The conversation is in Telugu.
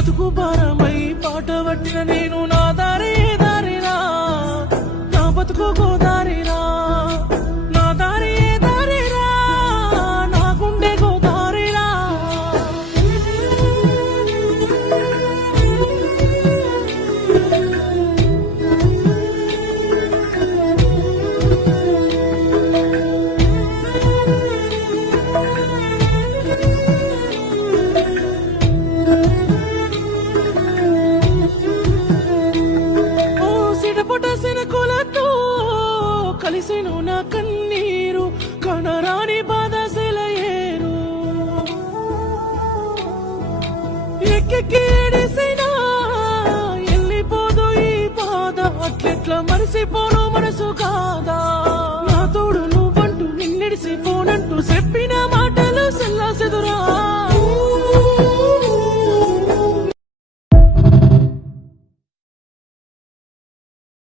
బతుకు భారమై పాట పట్టిన నేను నా దారి దారిరా, నా బతుకు గోదారిరా, నా దారి దారిరా, నా గుండె గోదారిరా. సినకులతో కలిసిను నా కన్నీరు, కనరాని బాధ సెలయేరు. ఎక్కెక్కేడిసినా వెళ్ళిపోదు ఈ బాధ, అట్లెట్లా మరిసిపోను మనసు కాదా. నా తోడు నువ్వంటూ నిన్నెడిసిపోనంటూ చెప్పి